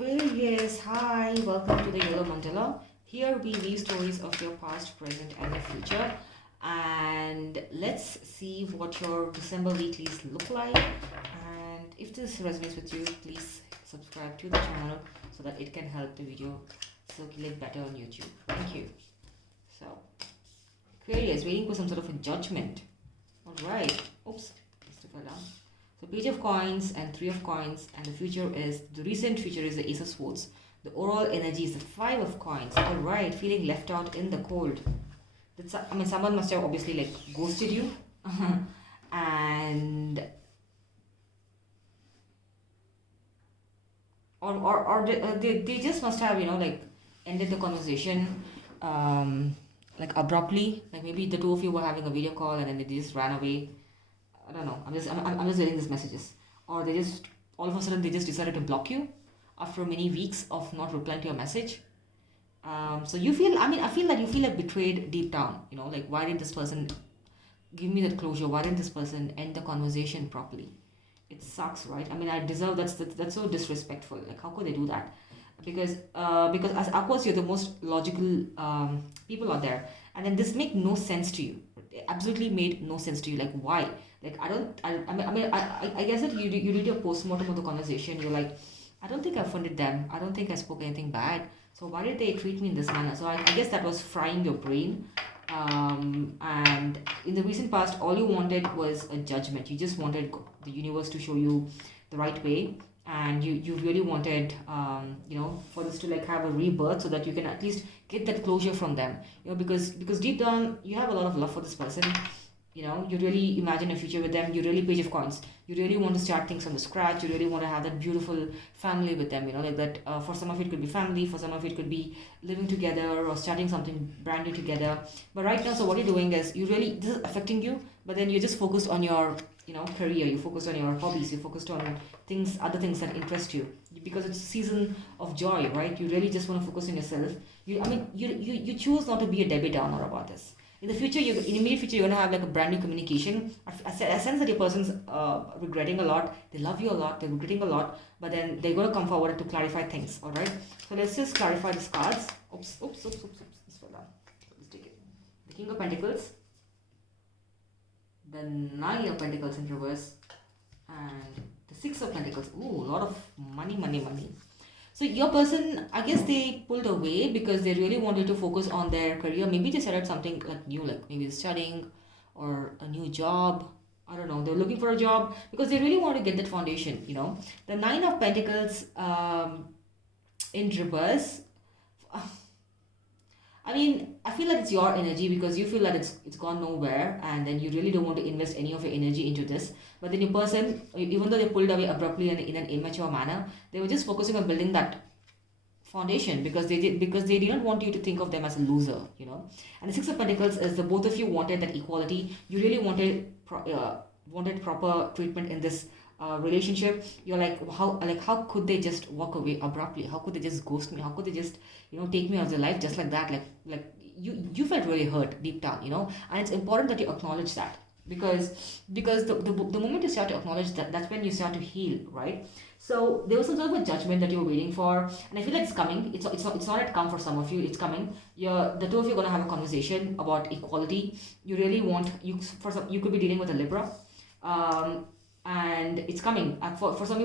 Aquarius, hi, welcome to the Yellow Mandala. Here we weave stories of your past, present, and your future. And let's see what your December weeklies look like. And if this resonates with you, please subscribe to the channel so that it can help the video circulate better on YouTube. Thank you. So, Aquarius, waiting for some sort of a judgment. Alright. Oops, just fell down. So Page of Coins and Three of Coins, and the recent future is the Ace of Swords. The overall energy is the Five of Coins. Alright, feeling left out in the cold. Someone must have obviously like ghosted you. And or they just must have, like ended the conversation like abruptly. Like maybe the two of you were having a video call and then they just ran away. I don't know. I'm just getting these messages, or they just all of a sudden they just decided to block you after many weeks of not replying to your message. So you feel. I feel that you feel like betrayed deep down. Like why did this person give me that closure? Why didn't this person end the conversation properly? It sucks, right? I deserve that's so disrespectful. Like how could they do that? Because as Aquas, you're the most logical people out there, and then this make no sense to you. It absolutely made no sense to you. Like why? Like I guess that you did your postmortem of the conversation. You're like, I don't think I offended them. I don't think I spoke anything bad. So why did they treat me in this manner? So I guess that was frying your brain. And in the recent past, all you wanted was a judgment. You just wanted the universe to show you the right way, and you really wanted for this to like have a rebirth so that you can at least get that closure from them. Because deep down you have a lot of love for this person. You really imagine a future with them. You really Page of Coins. You really want to start things from the scratch. You really want to have that beautiful family with them. Like that. For some of it could be family. For some of it could be living together or starting something brand new together. But right now, so what you're doing is this is affecting you. But then you're just focused on your career. You focused on your hobbies. You focused on other things that interest you. Because it's a season of joy, right? You really just want to focus on yourself. You choose not to be a Debbie Downer about this. In the future, in the immediate future, you're going to have like a brand new communication. I sense that your person's regretting a lot. They love you a lot. They're regretting a lot. But then they're going to come forward to clarify things. All right. So let's just clarify these cards. Oops. This fell down. Let's take it. The King of Pentacles. The Nine of Pentacles in reverse. And the Six of Pentacles. Ooh, a lot of money. So your person, I guess they pulled away because they really wanted to focus on their career. Maybe they started something like new, like maybe studying or a new job. I don't know. They're looking for a job because they really want to get that foundation, The Nine of Pentacles in reverse. I feel like it's your energy because you feel that it's gone nowhere, and then you really don't want to invest any of your energy into this. But then your person, even though they pulled away abruptly in an immature manner, they were just focusing on building that foundation because they didn't want you to think of them as a loser, And the Six of Pentacles is the both of you wanted that equality. You really wanted proper treatment in this relationship. You're like, how could they just walk away abruptly? How could they just ghost me? How could they just take me out of their life just like that? Like you felt really hurt deep down, and it's important that you acknowledge that because the moment you start to acknowledge that's when you start to heal, right? So there was some sort of a judgment that you were waiting for, and I feel like it's coming. It's not yet come for some of you. It's coming. The two of you are gonna have a conversation about equality. You really want you could be dealing with a Libra. And it's coming. For some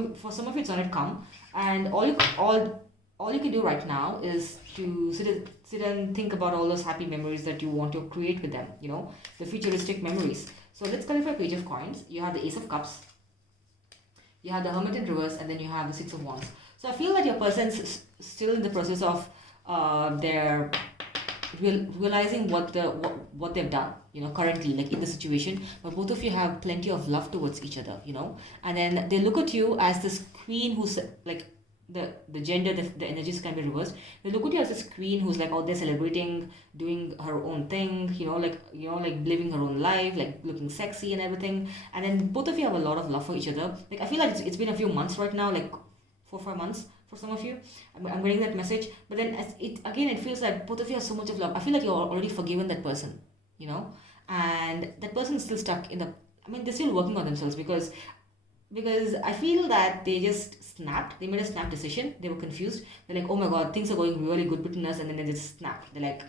of you it's not yet come, and all you can do right now is to sit and think about all those happy memories that you want to create with them. The futuristic memories. So let's clarify Page of Coins. You have the Ace of Cups. You have the Hermit in reverse, and then you have the Six of Wands. So I feel that your person's still in the process of their realizing what they've done, currently, like in the situation. But both of you have plenty of love towards each other, and then they look at you as this queen who's like the gender, the energies can be reversed. They look at you as this queen who's like out there celebrating, doing her own thing, like living her own life, like looking sexy and everything. And then both of you have a lot of love for each other. Like I feel like it's been a few months right now, like 4-5 months for some of you. I'm getting that message. But then it feels like both of you have so much of love. I feel like you're already forgiven that person, and that person is still stuck in they're still working on themselves because because I feel that they just snapped. They made a snap decision. They were confused. They're like, oh my god, things are going really good between us, and then they just snapped. They're like,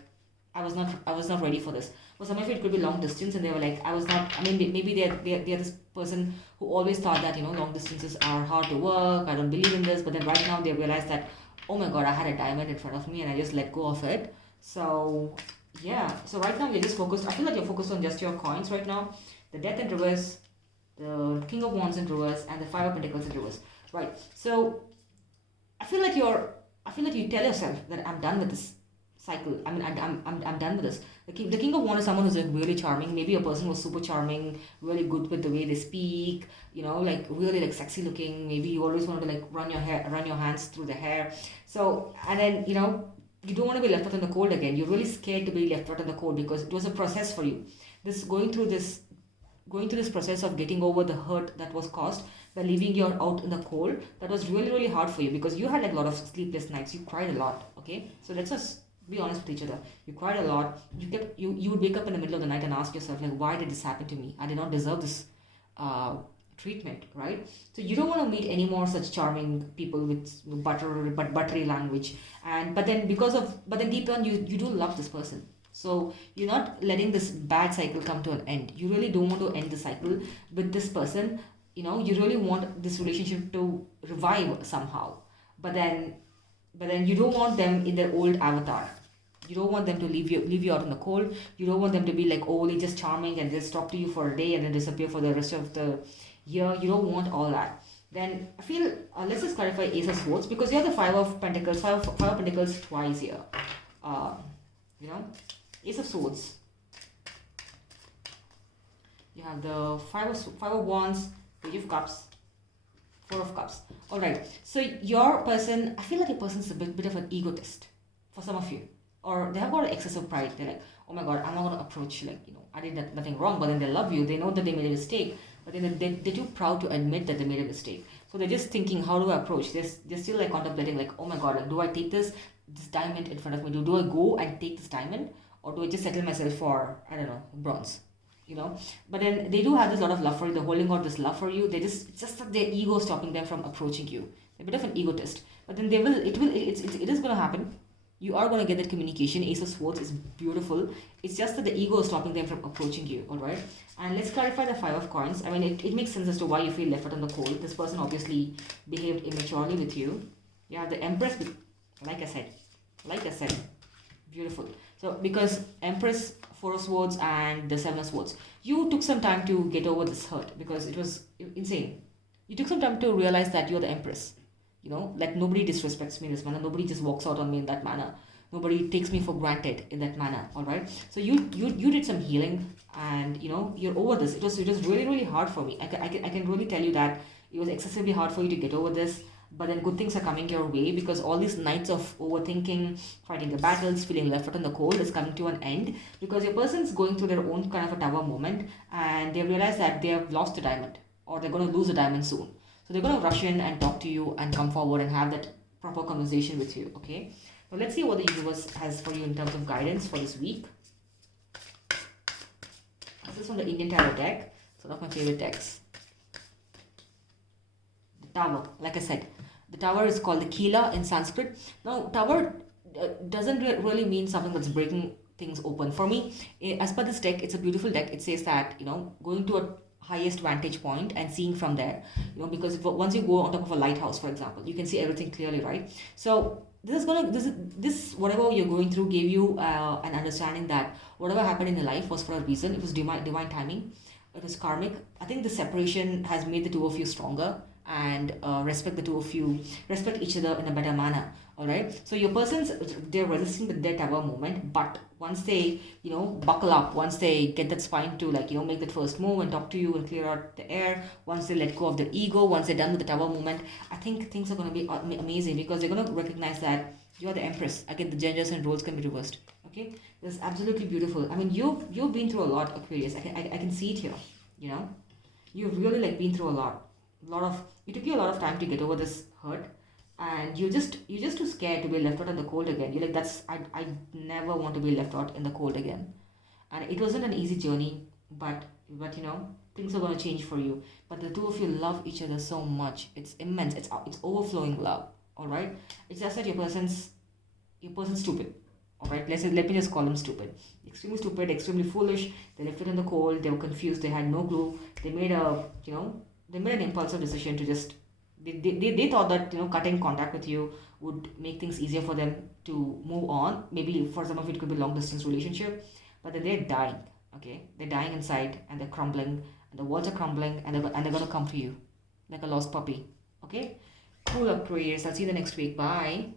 I was not ready for this. For some of it could be long distance, and they were like, I was not. I mean, maybe they're this person who always thought that long distances are hard to work. I don't believe in this, but then right now they realize that, oh my god, I had a diamond in front of me, and I just let go of it. So yeah. So right now you're just focused. I feel like you're focused on just your coins right now. The Death in reverse, the King of Wands in reverse, and the Five of Pentacles in reverse. Right. So I feel like you tell yourself that I'm done with this cycle. I mean, I'm done with this. The King of Wands is someone who's like really charming. Maybe a person who's super charming, really good with the way they speak. Like really like sexy looking. Maybe you always want to like run your hands through the hair. So and then you don't want to be left out in the cold again. You're really scared to be left out in the cold because it was a process for you. Going through this process of getting over the hurt that was caused by leaving you out in the cold, that was really really hard for you because you had like a lot of sleepless nights. You cried a lot. Okay, so let's just be honest with each other. You cried a lot. You would wake up in the middle of the night and ask yourself like, why did this happen to me? I did not deserve this treatment, right? So you don't want to meet any more such charming people with buttery language. But then deep down you do love this person. So you're not letting this bad cycle come to an end. You really don't want to end the cycle with this person. You really want this relationship to revive somehow. But then you don't want them in their old avatar. You don't want them to leave you out in the cold. You don't want them to be like overly just charming and just talk to you for a day and then disappear for the rest of the year. You don't want all that. Then I feel let's just clarify Ace of Swords because you have the Five of Pentacles. Five of Pentacles twice here. Ace of Swords. You have the Five of Wands, Page of Cups, Four of Cups. All right. So your person, I feel like your person's a bit of an egotist for some of you, or they have got excessive pride. They're like, oh my god, I'm not gonna approach I did nothing wrong, but then they love you. They know that they made a mistake, but then they're too proud to admit that they made a mistake. So they're just thinking, how do I approach? They're still like contemplating, like, oh my god, like, do I take this diamond in front of me? Do I go and take this diamond? Or do I just settle myself for, I don't know, bronze? But then they do have this lot of love for you. They're holding out this love for you. It's just that their ego stopping them from approaching you. They're a bit of an egotist. But then it is going to happen. You are going to get that communication. Ace of Swords is beautiful. It's just that the ego is stopping them from approaching you. All right. And let's clarify the Five of Coins. I mean, it makes sense as to why you feel left out in the cold. This person obviously behaved immaturely with you. You have the Empress. Like I said, beautiful. So because Empress, Four of Swords and the Seven of Swords, you took some time to get over this hurt because it was insane. You took some time to realize that you're the Empress. Like nobody disrespects me in this manner. Nobody just walks out on me in that manner. Nobody takes me for granted in that manner. All right. So you did some healing and you're over this. It was really really hard for me. I can really tell you that it was excessively hard for you to get over this. But then good things are coming your way because all these nights of overthinking, fighting the battles, feeling left out in the cold is coming to an end because your person's going through their own kind of a tower moment and they realize that they have lost a diamond or they're going to lose a diamond soon. So they're going to rush in and talk to you and come forward and have that proper conversation with you, okay? So let's see what the universe has for you in terms of guidance for this week. This is from the Indian Tarot deck. It's one of my favorite decks. The Tower, like I said. The Tower is called the Kila in Sanskrit. Now, Tower doesn't really mean something that's breaking things open. For me, as per this deck, it's a beautiful deck. It says that, going to a highest vantage point and seeing from there, because once you go on top of a lighthouse, for example, you can see everything clearly, right? So this whatever you're going through gave you an understanding that whatever happened in your life was for a reason. It was divine timing. It was karmic. I think the separation has made the two of you stronger and respect each other in a better manner. All right. So your persons, they're resisting with their tower moment, but once they buckle up, once they get that spine to make that first move and talk to you and clear out the air, once they let go of their ego, once they're done with the tower moment, I think things are going to be amazing because they're going to recognize that you're the Empress. Again, the genders and roles can be reversed. Okay, that's absolutely beautiful. I mean, you've been through a lot, Aquarius. I can see it here. You've really been through a lot. It took you a lot of time to get over this hurt, and you're just too scared to be left out in the cold again. You're like, I never want to be left out in the cold again. And it wasn't an easy journey, but things are going to change for you. But the two of you love each other so much. It's immense. It's overflowing love. All right. It's just that your person's stupid. All right. Let me just call them stupid. Extremely stupid. Extremely foolish. They left it in the cold. They were confused. They had no clue. They made an impulsive decision to just. They thought that cutting contact with you would make things easier for them to move on. Maybe for some of it could be long distance relationship, but then they're dying. Okay, they're dying inside and they're crumbling and the walls are crumbling and they're gonna come to you like a lost puppy. Okay, cool, Aquarius. I'll see you the next week. Bye.